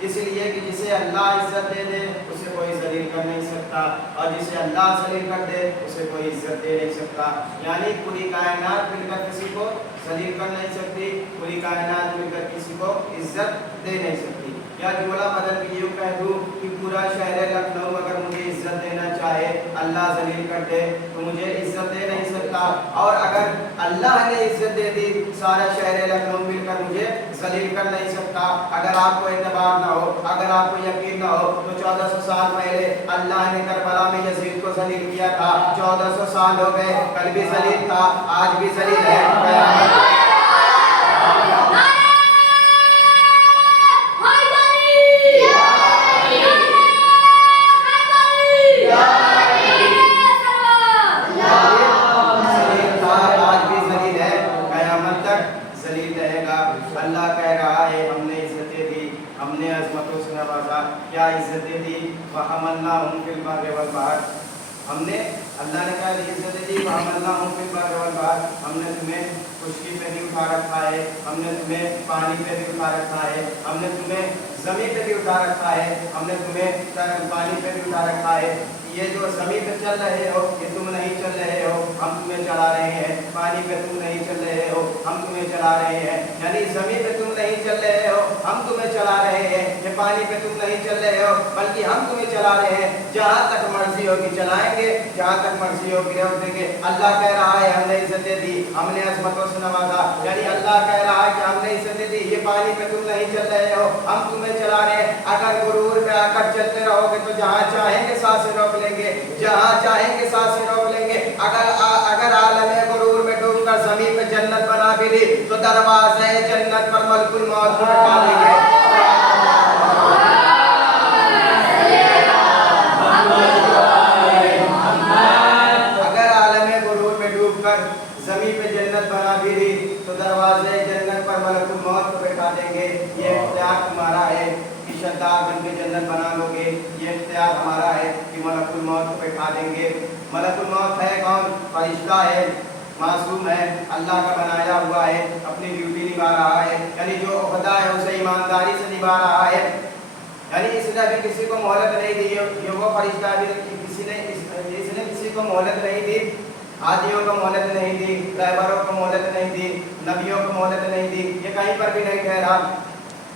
اس لیے کہ جسے اللہ عزت دے دے اسے کوئی ذلیل کر نہیں سکتا، اور جسے اللہ ذلیل کر دے اسے کوئی عزت دے نہیں سکتا. یعنی پوری کائنات مل کر کسی کو ذلیل کر نہیں سکتی، پوری کائنات مل کر کسی کو عزت دے نہیں سکتی. یا جملہ بدل کے یوں کہہ دوں کہ پورا شہر لکھنؤ اگر مجھے عزت دینا چاہے، اللہ ذلیل کر دے تو مجھے عزت دے نہیں سکتا، اور اگر اللہ نے عزت دے دی سارا شہر لکھنؤ مل کر مجھے ذلیل کر نہیں سکتا. اگر آپ کو اعتبار نہ ہو، اگر آپ کو یقین نہ ہو تو 1400 سال پہلے اللہ نے کربلا میں یزید کو ذلیل کیا تھا. 1400 سال ہو گئے، کل بھی ذلیل تھا، آج بھی ذلیل ہے. ہم نے اللہ نے کہا عزت دی وَحَمَلْنَاهُمْ فِي الْبَرِّ وَالْبَحْرِ، ہم نے تمہیں خشکی پہ بھی اٹھا رکھا ہے، ہم نے تمہیں پانی پہ بھی اٹھا رکھا ہے، ہم نے تمہیں زمین پہ بھی اٹھا رکھا ہے، ہم نے تمہیں پانی پہ بھی اٹھا رکھا ہے. یہ جو زمین پہ چل رہے ہو یہ تم نہیں چل رہے ہو، ہم تمہیں چلا رہے ہیں. پانی پہ تم نہیں چل رہے ہو، ہم تمہیں چلا رہے ہیں. یعنی زمین پہ تم نہیں چل رہے ہو، ہم تمہیں چلا رہے ہیں. یہ پانی پہ تم نہیں چل رہے ہو بلکہ ہم تمہیں چلا رہے ہیں. جہاں تک مرضی ہوگی چلائیں گے، جہاں تک مرضی ہوگی روک دیں گے. اللہ کہہ رہا ہے ہم نے عزتیں دی، ہم نے عظمتوں سے نوازا. یعنی اللہ کہہ رہا ہے کہ ہم نے عزتیں دی. یہ پانی پہ تم نہیں چل رہے ہو، ہم تمہیں چلا رہے ہیں. اگر غرور پہ آ کر چلتے رہو گے تو جہاں چاہیں گے سانسیں روک لیں گے، جہاں چاہیں گے سانسیں روک لیں گے. اگر عالم غرور میں ڈوب کر زمین پہ جنت بنا بھی لی تو دروازے جنت پر ملک الموت کو بٹھا دیں گے. اگر عالم غرور میں ڈوب کر زمین پہ جنت بنا بھی لی تو دروازے جنت پر ملک الموت کو بٹھا دیں گے. یہ اختیار تمہارا ہے کہ شداد بن کے جنت بنا لو گے. یہ اختیار ہمارا ہے کہ ملک الموت کو بٹھا دیں گے. ملک الموت ہے کون؟ فرشتہ ہے، معصوم ہے، اللہ کا بنایا ہوا ہے، اپنی ڈیوٹی نبھا رہا ہے. یعنی جو عہدہ ہے اسے ایمانداری سے نبھا رہا ہے. یعنی اس نے ابھی کسی کو مہلت نہیں دی. یہ وہ فرشتہ بھی اس نے کسی کو مہلت نہیں دی. حاجیوں کو مہلت نہیں دی، رہبروں کو مہلت نہیں دی، نبیوں کو مہلت نہیں دی. یہ کہیں پر بھی نہیں ٹھہرا،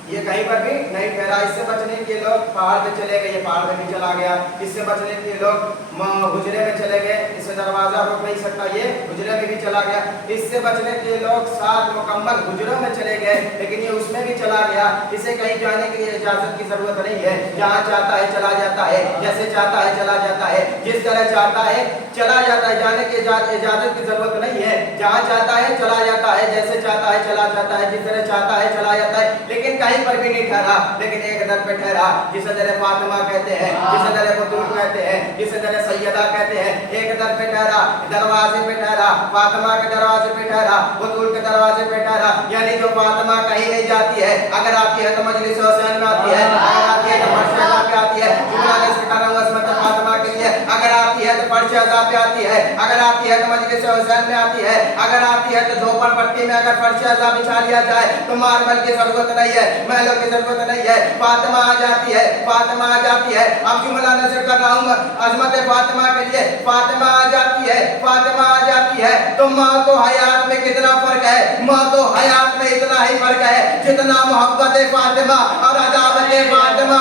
یہ کہیں پر بھی نہیں ٹھہرا. اس سے بچنے کے لوگ پہاڑ پہ چلے گئے، یہ پہاڑ پہ بھی چلا گیا. اس سے بچنے کے لوگ हुजरे में चले गए, इसे दरवाजा रोक नहीं सकता, ये हुजरे में भी चला गया। इससे बचने के लोग 7 मुकम्मल हुजरों में चले गए, लेकिन ये उसमें भी चला गया। इसे कहीं जाने के लिए इजाजत की जरूरत नहीं है, जहाँ चाहता है चला जाता है, जैसे चाहता है चला जाता है, जिस तरह चाहता है चला जाता है। जाने की इजाजत की जरूरत नहीं है, जहाँ चाहता है चला जाता है, जैसे चाहता है चला जाता है, जिस तरह चाहता है चला जाता है। लेकिन कहीं पर भी नहीं ठहरा, लेकिन एक दर पे ठहरा, जिसे दर फातिमा कहते हैं, जिसे दर बतूल कहते हैं, जिसे दर सैयदा कहते हैं। एक दर पे ठहरा, दरवाजे पे ठहरा, फातिमा के दरवाजे पे ठहरा, बतूल के दरवाजे पे ठहरा। यानी जो फातिमा कहीं नहीं जाती है, अगर आती है तो मजलिस हुसैन में आती है, अगर आती है तो फर्श अज़ा पे आती है, जुमला लिस्ट कर रहा हूं असमत फातिमा के लिए। अगर आती है तो फर्श अज़ा पे आती है, अगर आती है तो मजलिस हुसैन में आती है, अगर आती है तो झोपड़ पट्टी में अगर फर्श अज़ा बिछा लिया जाए तो मार्बल की जरूरत नहीं है, महलों की जरूरत नहीं है। फातिमा आ जाती है, फातिमा आ जाती है। अब जुमला नजर कर रहा हूं अजमत फातिमा के लिए। फातिमा आ जाती है, फातिमा आ जाती है तो मौत और हयात में कितना फर्क है? मौत और हयात में इतना ही फर्क है जितना मोहब्बत फातिमा और अदावत फातिमा।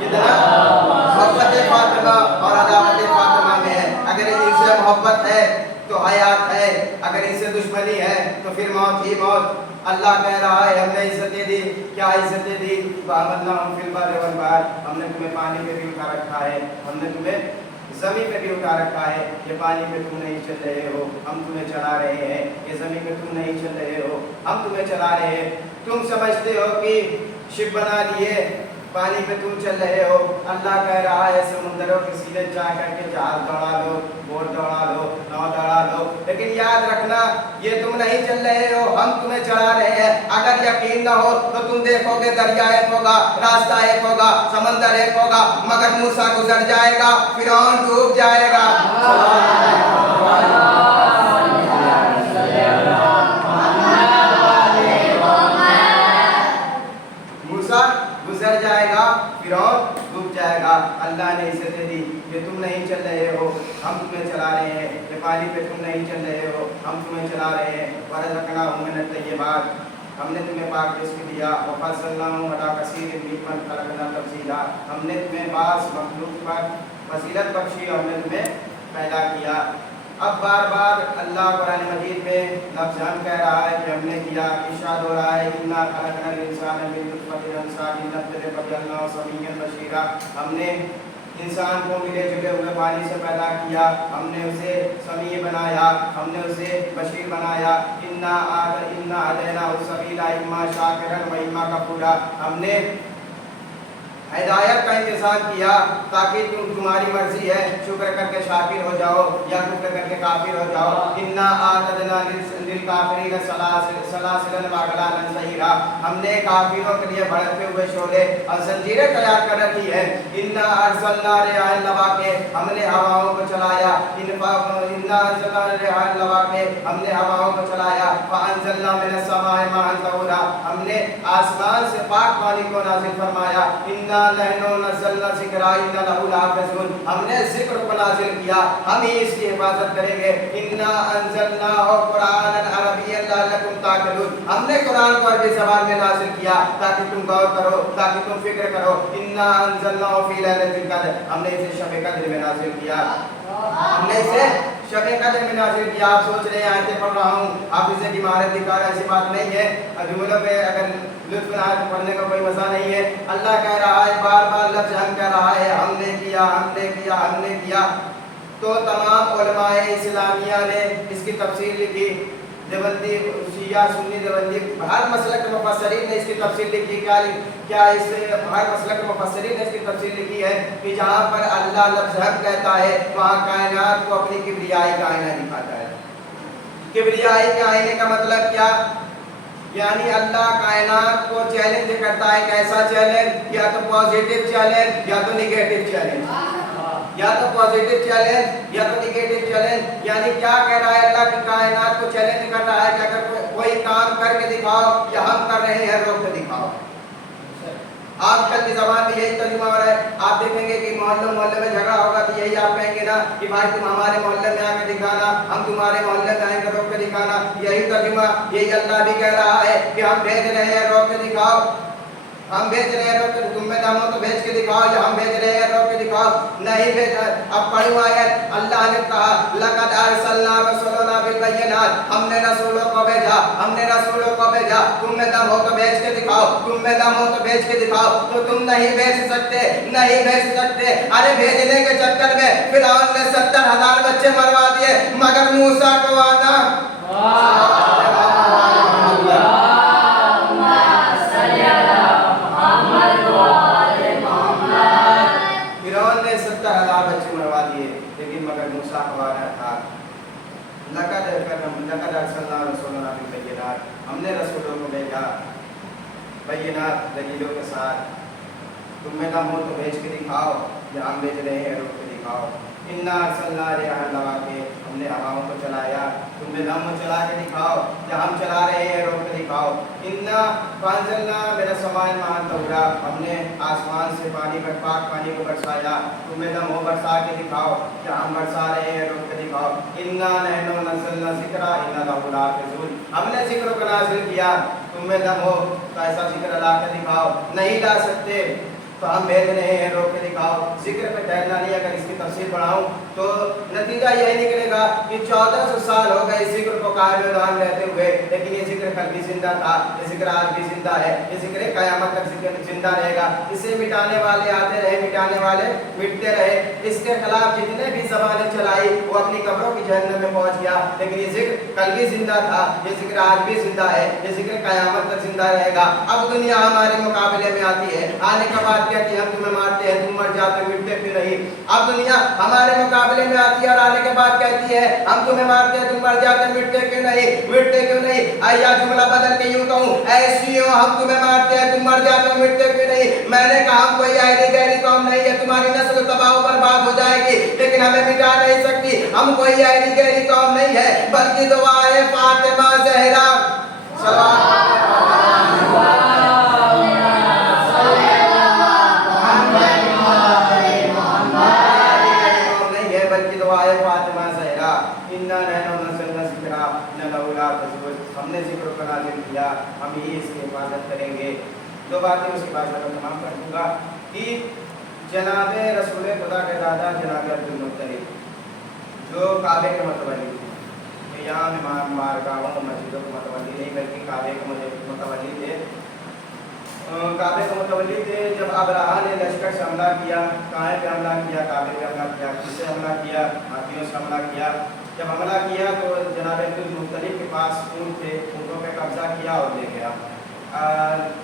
जितना मोहब्बत फातिमा और अदावत फातिमा में है। अगर इनसे मोहब्बत है तो हयात है, अगर इनसे दुश्मनी है तो फिर मौत ही मौत। अल्लाह कह रहा है हमने इज्जतें दी, क्या इज्जतें दी? हमने तुम्हें पानी पे भी उठा रखा है, हमने तुम्हें ज़मीन पे भी उठा रखा है। ये पानी पे तुम नहीं चल रहे हो, हम तुम्हें चला रहे हैं। ये ज़मीन पे तुम नहीं चल रहे हो, हम तुम्हें चला रहे हैं। तुम समझते हो कि शिप बना लिए, पानी पे तुम चल रहे हो। अल्लाह कह रहा है समुद्रों के सीधे जा करके जहाज दौड़ा लो, बोट दौड़ा लो, नाव दौड़ा लो, लेकिन याद रखना ये तुम नहीं चल रहे हो, हम तुम्हें चढ़ा रहे हैं। अगर यकीन ना हो तो तुम देखोगे दरिया एक होगा, रास्ता एक होगा, समंदर एक होगा, मगर मूसा गुजर जाएगा, फिरौन डूब जाएगा। मूसा गुजर जाएगा, फिरौन डूब जाएगा। अल्लाह ने इसे दे दी, ये तुम नहीं चल रहे हो, हम तुम्हें चला रहे हैं। ये पानी पे तुम नहीं चल रहे हो, हम तुम्हें चला रहे हैं। वरज़क़नाहुम मिनत तय्यबात, हमने तुम्हें पाक रिज़्क़ दिया। वफ़ज़्ज़लनाहुम अला कसीरिन मिम्मन ख़लक़ना तफ़ज़ीला, हमने तुम्हें बास मखलूक पर फजीलत बख्शी, हमने तुम्हें पैदा किया। अब बार बार अल्लाह कुरान मजीद में लफ्ज़ हम कह रहा है कि हमने किया, इरशाद हो रहा है इन्ना खलक़नल इंसाना मिन नुत्फ़तिन अमशाजिन नब्तलिही फजअलनाहु समीय्यन बशीरा, हमने इंसान को मिले जुले हुए पानी से पैदा किया, हमने उसे समी बनाया, हमने उसे बशीर बनाया। इन्ना हदैनाहु सबीला इम्मा शाकिरन व इम्मा कफूरा, हमने हिदायत का इंतज़ाम किया ताकि तुम्हारी मर्जी है शुक्र करके शाकिर हो जाओ या कुफ्र करके काफिर हो जाओ। इन्ना आतदना लिल काफिरीन सलासिलन व अगलालन सईरा, हमने काफिरों के लिए भड़कते हुए शोले और जंजीरें तैयार कर रखी है। इन्ना अर्सलना रियाहन लवाके, हमने हवाओं को चलाया। इन्ना अर्सलना रियाहन लवाके, हमने हवाओं को चलाया। फअंज़लना मिनस समाए माअन तहुरा, हमने आसमान से पाक पानी को नाज़िल फरमाया। इन्ना नहनु नज़्ज़लना ज़िक्रा इन्ना लहु लहाफ़िज़ून, हमने ज़िक्र को नाज़िल किया, हम ही इसकी हिफाजत करेंगे। इन्ना अंज़लनाहु क़ुरआनन अरबिय्यन लअल्लकुम ताक़िलून, हमने कुरान को अरबी ज़बान में नाज़िल किया ताकि तुम गौर करो, ताकि तुम फिक्र करो। इन्ना अंज़लनाहु फ़ी लैलतिल क़द्र, हमने इसे शब क़द्र में नाज़िल किया, हमने इसे शब क़द्र में नाज़िल किया। आप सोच रहे हैं आयतें पढ़ रहा हूँ, हाफ़िज़े की महारत दिखा रहा है, ऐसी बात नहीं है। जुमलों में अगर लुत्फ़ ना आए पढ़ने का कोई मज़ा नहीं है। अल्लाह कह रहा है, बार बार लफ्ज़ हम कह रहा है, हमने किया, हमने किया, हमने किया। तो तमाम उलमाए इस्लामिया ने इसकी तफसीर लिखी, देवबंदी, शिया, सुन्नी, देवबंदी, हर मसलक के मुफस्सिरीन ने इसकी तफसीर लिखी। क्या इस हर मसलक के मुफस्सिरीन ने इसकी तफसीर लिखी है कि जहाँ पर अल्लाह लफ्ज़ हम कहता है वहाँ कायनात को अपनी किब्रियाई का आईना दिखाता है। किब्रियाई के आईने का मतलब क्या? यानी अल्लाह कायनात को चैलेंज करता है। कैसा चैलेंज? या तो पॉजिटिव चैलेंज या तो निगेटिव चैलेंज, या तो पॉजिटिव चैलेंज या तो निगेटिव चैलेंज। यानी क्या कह रहा है? अल्लाह की कायनात को चैलेंज कर रहा है कि अगर कोई काम करके दिखाओ या हम कर रहे हैं रोक के दिखाओ। आजकल की ज़बान में यही तर्जुमा हो रहा है, आप آپ دیکھیں گے کہ محلے میں جھگڑا ہوگا تو یہی آپ کہیں گے نا کہ بھائی تم ہمارے محلے میں آ کے دکھانا، ہم تمہارے محلے میں آئیں گے روک کے دکھانا. یہی ترجمہ، یہی اللہ بھی کہہ رہا ہے کہ ہم بھیج رہے ہیں روک کے دکھاؤ، ہم بھیج رہے ہیں روک کے، تم میں دم ہو تو بھیج کے دکھاؤ، یا ہم بھیج رہے ہیں روک کے دکھاؤ. نہیں بھیجا. اب پڑھو آیت، اللہ نے کہا لقد ارسلنا رسولنا بالبینات، ہم نے رسولوں کو بھیجا، ہم نے رسولوں کو بھیجا. تم میں دم ہو تو بھیج کے دکھاؤ، تم میں دم ہو تو بھیج کے دکھاؤ. تو تم نہیں بھیج سکتے، نہیں بھیج سکتے. ارے بھیجنے کے چکر میں فرعون نے 70,000 بچے مروا دیے، مگر موسیٰ کو آنا. فرعون نے 70,000 بچے مروا دیے، لیکن مگر موسیٰ کو آنا تھا. لقد ارسلنا رسولنا بالبینات، ہم نے رسولوں کو بھیجا بینات، دلیلوں کے ساتھ. تم میں دم ہو تو بھیج کے دکھاؤ، یا ہم بھیج رہے ہیں روک کے دکھاؤ. انا ارسلنا ریحا لوا کے، ہم نے ہواؤں کو چلایا. تم میں دم ہو چلا کے دکھاؤ، یا ہم چلا رہے ہیں روک کے دکھاؤ. انا فانزلنا من السماء ماء طہورا، ہم نے آسمان سے پانی کا پاک پانی کو برسایا. تم میں دم ہو برسا کے دکھاؤ، یا ہم برسا رہے ہیں روک کے دکھاؤ. انا نحن نزلنا الذکر انا لہ لحافظون، ہم نے ذکر کو نازل کیا. تم میں دم ہو تو ایسا ذکر لا کے دکھاؤ. نہیں لا سکتے تو ہم بھیج رہے ہیں روک کے دکھاؤ. ذکر پہ ٹھہرنا نہیں. اگر اس کی تفصیل بڑھاؤں تو نتیجہ یہی نکلے گا کہ 1400 سال ہو گئے اس ذکر کو قائم دام رہتے ہوئے، لیکن یہ ذکر کل بھی زندہ تھا، یہ ذکر آج بھی زندہ ہے، یہ ذکر قیامت تک زندہ رہے گا. اسے مٹانے والے آتے رہے، مٹانے والے مٹتے رہے. اس کے خلاف جتنے بھی زبانیں چلائی وہ اپنی قبروں کی جہنم میں پہنچ گیا. لیکن یہ ذکر کل بھی زندہ تھا، یہ ذکر آج بھی زندہ ہے، یہ ذکر قیامت تک زندہ رہے گا. اب دنیا ہمارے مقابلے میں آتی ہے، آنے کے بعد کہتی ہے ہم تمہیں مارتے ہیں، تم مر جاتے مٹتے کیوں نہیں. اب دنیا ہمارے مقابلے میں آتی ہے اور آنے کے بعد کہتی ہے ہم تمہیں مارتے ہیں، تم مر جاتے مٹتے کیوں نہیں، مٹتے کیوں نہیں. یا جملہ بدل کے یوں کہوں، ایسی ہو ہم تمہیں مارتے ہیں، تم مر جاتے مٹتے کیوں نہیں. میں نے کہا ہم کوئی ایسی گہری قوم نہیں ہے، تمہاری نسل تباہ و برباد ہو جائے گی لیکن ہمیں مٹا نہیں سکتی. ہم کوئی ایسی گہری قوم نہیں ہے، بلکہ دعا ہے فاطمہ زہرا ہم نے ذکر کو نازل کیا، ہم ہی اس کی حفاظت کریں گے. دو باتیں اس کے بعد میں تمام کر دوں گا کہ جناب رسول خدا کے دادا جناب عبدالمطلب جو کعبے کے متولی تھے، یہاں مارگاہوں مسجدوں کے متولی نہیں بلکہ کعبے کے متولی تھے. کعبے کے متولی تھے. جب ابرہا نے لشکر سے حملہ کیا، کہاں پہ حملہ کیا؟ کعبے پہ حملہ کیا. کس سے حملہ کیا؟ ہاتھیوں سے حملہ کیا. جب حملہ کیا تو جناب عبدالمطلب کے پاس اونٹ تھے، اونٹوں پہ قبضہ کیا اور لے گیا.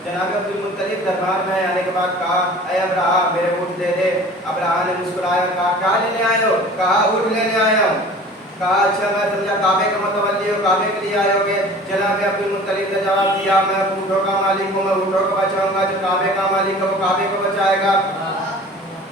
جناب عبدالمطلب دربار میں آنے کے بعد کہا اے ابرہا میرے اونٹ دے دے. ابرہا نے مسکرایا، کہا کیا لینے آئے ہو؟ کہا اونٹ لینے آیا ہوں. کہا اچھا میں سمجھا کعبے کا متولی ہو، کعبے کے لیے آئے ہو گے. جناب عبدالمطلب نے جواب دیا میں اونٹوں کا مالک ہوں، میں اونٹوں کو بچاؤں گا. جو کعبے کا مالک ہے وہ کعبے کو بچائے گا.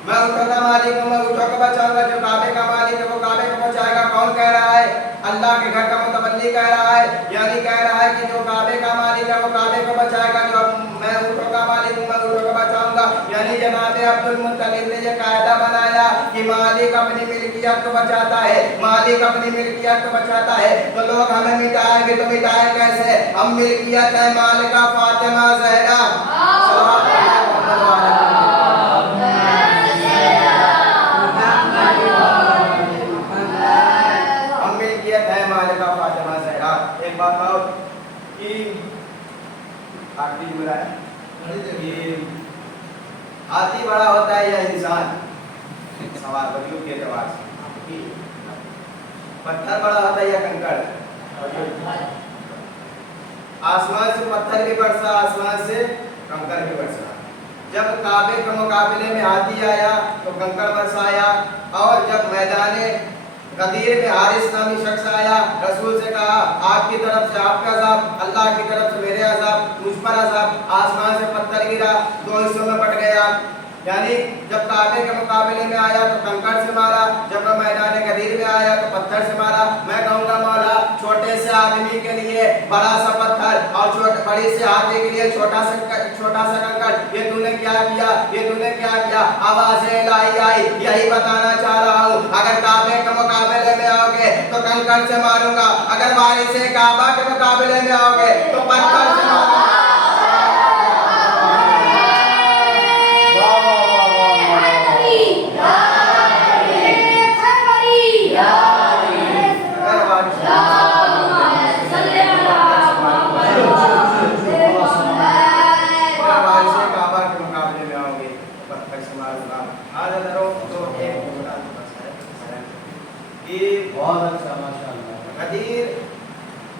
میں اونٹوں کا مالک ہوں، میں اونٹوں کو بچاؤں گا. جو کعبے کا مالک ہے وہ کعبے کو بچائے گا. کون کہہ رہا ہے؟ اللہ کے گھر کا متولی کہہ رہا ہے. یعنی کہہ رہا ہے کہ جو کعبے کا مالک ہے وہ کعبے کو بچائے گا. جو میں اونٹوں کا مالک ہوں، میں اونٹوں کو بچاؤں گا. یعنی جناب عبدالمطلب نے یہ قاعدہ بنایا کہ مالک اپنی ملکیت کو بچاتا ہے، مالک اپنی ملکیت کو بچاتا ہے. تو لوگ ہمیں مٹائیں گے تو مٹائیں کیسے؟ ہم ملکیت ہے مالکہ فاطمہ زہرا ایک بات اور کہ آخری جملہ ہے کہ ہاتھی بڑا ہوتا ہے یا انسان؟ سوال وجود کے اعتبار سے پتھر بڑا ہوتا ہے یا کنکر؟ آسمان سے پتھر بھی برسا، آسمان سے کنکر بھی برسا. جب کعبے کے مقابلے میں ہاتھی آیا تو کنکر برسایا، اور جب میدان غدیر میں حارث نامی شخص آیا، رسول سے کہا آپ کی طرف سے آپ کا عذاب، اللہ کی طرف سے میرے عذاب، مجھ پر عذاب. آسمان سے پتھر گرا، دو حصوں میں بٹ گیا. یعنی جب کعبے کے مقابلے میں آیا تو کنکر سے مارا، جب وہ میدان غدیر میں آیا تو پتھر سے مارا. میں کہوں گا مولا چھوٹے سے آدمی کے لیے بڑا سا پتھر اور بڑی سے ہاتھی کے لیے چھوٹا छोटा सा कंकड़, ये तूने क्या किया, ये तूने क्या किया। आवाजें लाई आई, यही बताना चाह रहा हूँ। अगर काबे के मुकाबले में आओगे तो कंकड़ से मारूंगा, अगर वारिस से काबा के मुकाबले में आओगे तो पत्थर से मारूंगा।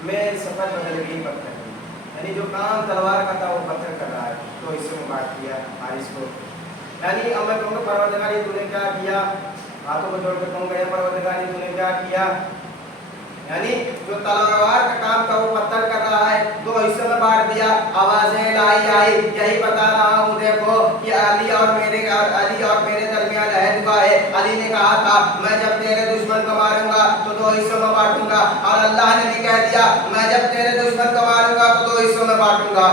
में सफर बदल गई पत्थर की, यानी जो काम तलवार का था वो पत्थर कर रहा है, तो इससे में बात किया हारिस को। यानी अब मैं कहूँगा परवरदिगार तूने क्या किया, हाथों को जोड़ कर कहूँगा ये परवरदिगार तूने क्या किया। यानी जो तलवार का काम था वो पत्थर कर रहा है, दो हिस्सों में बांट दिया। आवाजें लाई आई, यही बता रहा हूँ देखो कि अली और मेरे दरमियान अहद हुआ है। अली ने कहा था मैं जब तेरे दुश्मन को मारूंगा तो दो हिस्सों में बांटूंगा, और अल्लाह ने भी कह दिया मैं जब तेरे दुश्मन को मारूंगा तो दो हिस्सों में बांटूंगा।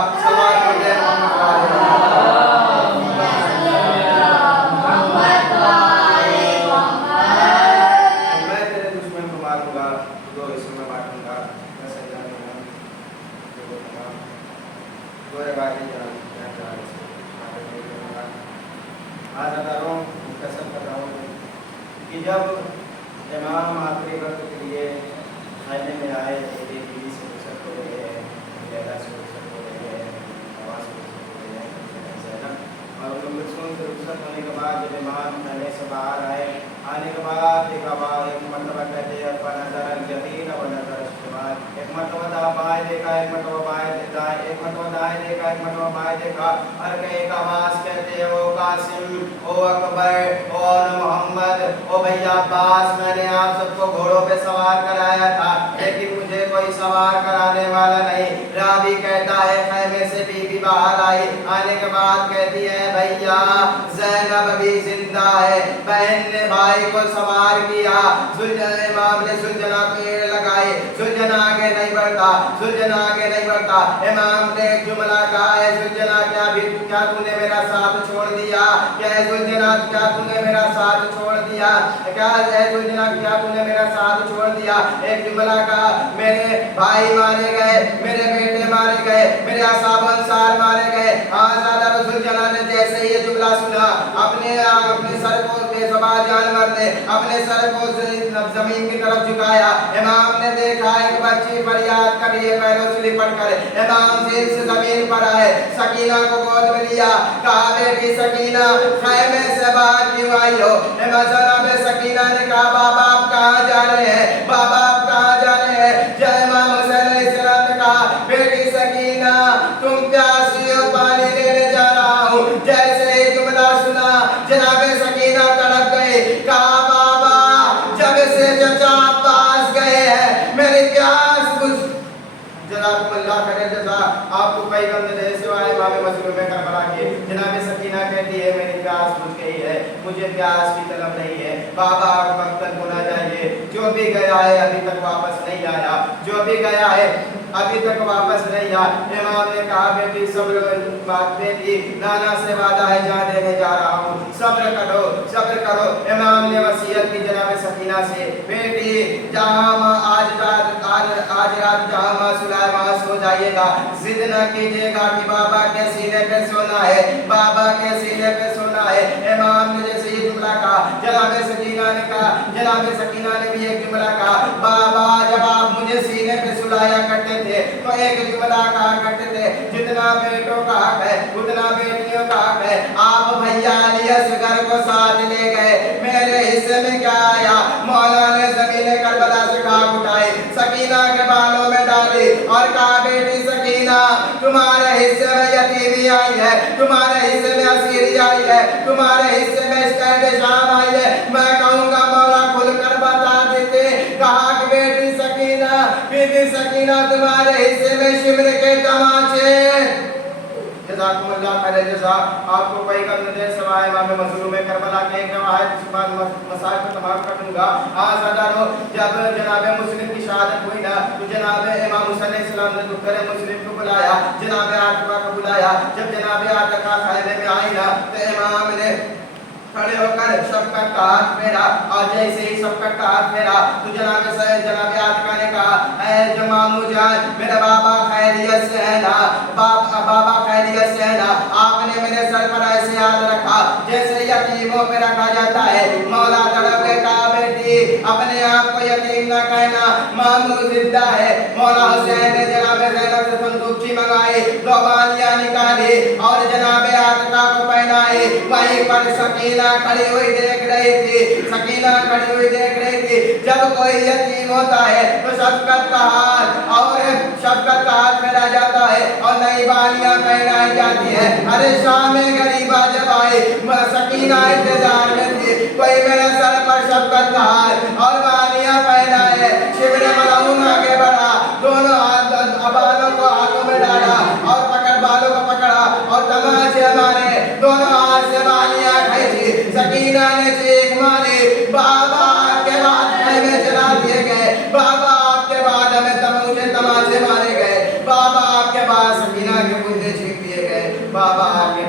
कि जब इमाम आखिरी वक्त के लिए खाने में आए, बीवी से रुखसत हो रहे हैं, लैला से रुखसत हो रहे हैं, नवाज से रुखसत हो रहे हैं, और उन लोगों से रुखसत होने के बाद जब इमाम खाने से बाहर आए, आने के बाद एक मरतबा कहते हैं नजर यकीन व नजर इस्तेमाल, एक मरतबा बाएं देखा, एक मरतबा बाएं देखा, एक मरतबा दाएं देखा, एक मरतबा बाएं देखा, और एक आवाज कहते हैं ओ कासिम, ओ अकबर, ओ मोहम्मद, ओ भैया अब्बास, मैंने आप सबको घोड़ों पे सवार कराया था लेकिन मुझे कोई सवार कराने वाला नहीं। रावी कहता है खैमे से बीवी बाहर आई, आने के बाद कहती है भैया ज़ैनब अभी जिंदा है, बहन ने भाई को सवार किया। इमाम ने सुलझना पेड़ लगाए, सुलझना आगे नहीं बढ़ता, सुलझना आगे नहीं बढ़ता। इमाम ने एक जुमला कहा है सुलझना क्या तूने मेरा साथ छोड़ दिया, क्या है सुलझना क्या तूने मेरा साथ छोड़ दिया, क्या है सुलझना क्या तूने मेरा साथ छोड़ दिया। एक जुमला कहा मेरे भाई मारे गए, मेरे बेटे मारे गए, मेरे असहाब अंसार मारे गए। आज़ादा सुलझना ने जैसे ही ये जुमला सुना अपने सर को बेज़बान जानवर ने अपने सर को जमीन की तरफ झुकाया। इमाम ने देखा एक बच्ची फरियाद कर रही है पैरों से लिपट कर। इमाम से जमीन पर आए, सकीना को गोद में लिया, कहा बेटी सकीना खैमे से बाहर क्यों आई हो। जनाब सकीना ने कहा बाबा आप कहाँ जा रहे हैं, बाबा आप कहाँ जा रहे हैं। जब इमाम हुसैन अलैहिस्सलाम ने कहा बेटी सकीना तुम प्यासी हो, पानी लेने जा रहा हूँ। जैसे ही जुमला सुना जनाब सकीना तड़प गई, कहा बाबा जब से चचा पास गए हैं मेरी प्यास बुझ। जज़ाकुमुल्लाह खैर जज़ा, आपको पैगंबर ने दे सिवाय इमाम मज़लूम में करबला के। जनाब सकीना कहती है मेरी प्यास बुझ गई है, मुझे प्यास की तलब नहीं है। बाबा आप मक्तल को ना जाइए, जो भी गया है अभी तक वापस नहीं आया, जो भी गया है अभी तक वापस नहीं आया। इमाम ने कहा बेटी सब्र बात बेटी नाना से वादा है जहाँ देने जा रहा हूँ, सब्र करो सब्र करो। इमाम ने वसीयत की जनाब सकीना से बेटी जहाँ आज रात जहाँ माँ सुलाए वहाँ सो जाइएगा, जिद न कीजिएगा कि बाबा के सीने पे सोना है, बाबा के सीने पे सोना है। इमाम ने जैसे ये जुमला कहा जनाब सकीना ने कहा, जनाब सकीना ने भी एक जुमला कहा बाबा जब आप मुझे सीने पे सुलाया करते थे तो एक जुमला कहा करते थे जितना बेटों का हक है उतना बेटियों का हक है। आप भैया अली असगर को साथ ले गए, मेरे हिस्से में क्या आया। मौला ने ज़मीन करबला से खाक उठाई, सकीना के बालों में डाली और कहा बेटी सकीना तुम्हारे हिस्से में यतीमी आई है, तुम्हारे हिस्से में असीरी आई है, तुम्हारे हिस्से में शहद शाम आई है। मैं कहूँगा मौला खुलकर बता देते। कहा कि बेटी सकीना बीबी सकीना तुम्हारे हिस्से में शिमर के तमाचे। जज़ाकुमुल्लाह खैर जज़ा। आपको कोई कम न दे सवाए इमाम मज़लूम करबला के एक रवायत के बाद मसाइल को तमाम कर दूंगा। आज़ादारो, जब जनाब मुस्लिम की शहादत हुई ना तो जनाब इमाम हुसैन अलैहिस्सलाम ने दुखरे मुस्लिम को बुलाया, जनाब आतिका को बुलाया। जब जनाब आतिका खैमे में आई ना तो इमाम ने खड़े होकर शफकत का हाथ फेरा, और जैसे ही शफकत का हाथ फेरा तो जनाब आतिका ने कहा, ऐ जमामू जान, मेरा बाबा खैरियत से है ना, बाबा खैरियत से है ना। आपने मेरे सर पर ऐसे हाथ रखा जैसे यतीमों पे रखा जाता है। मौला तड़प के कहा, बेटी अपने आप को यतीम न कहना, मामू जिद्दा है। मौला हुसैन ने जनाब ज़ैनब से संदूकची मंगाई, दो बालियां निकाली और जनाब आतिका को पहनाई। वहीं पर सकीना खड़ी हुई देख रही थी, सकीना खड़ी हुई देख रही थी। जब कोई यतीम होता है तो शफकत का हाथ फेरा जाता है और नई बालियां पहनाई जाती है। अरे शाम में गरीबा जब आई, सकीना इंतजार में थी, कोई मेरे सर पर शफकत का हाथ और बालियां पहनाए। शिबिर मलऊन आगे बढ़ा, दोनों बालों को हाथों में डाला और बालों को पकड़ा और तमाचे मारे, दोनों हाथ से बालियां खींची। सकीना ने चीख मारी, बाबा आपके बाद हमें जला दिए गए, बाबा आपके बाद हमें तमाचे मारे गए, बाबा आपके बाद सकीना के गुंजे छीन दिए गए, बाबा आपके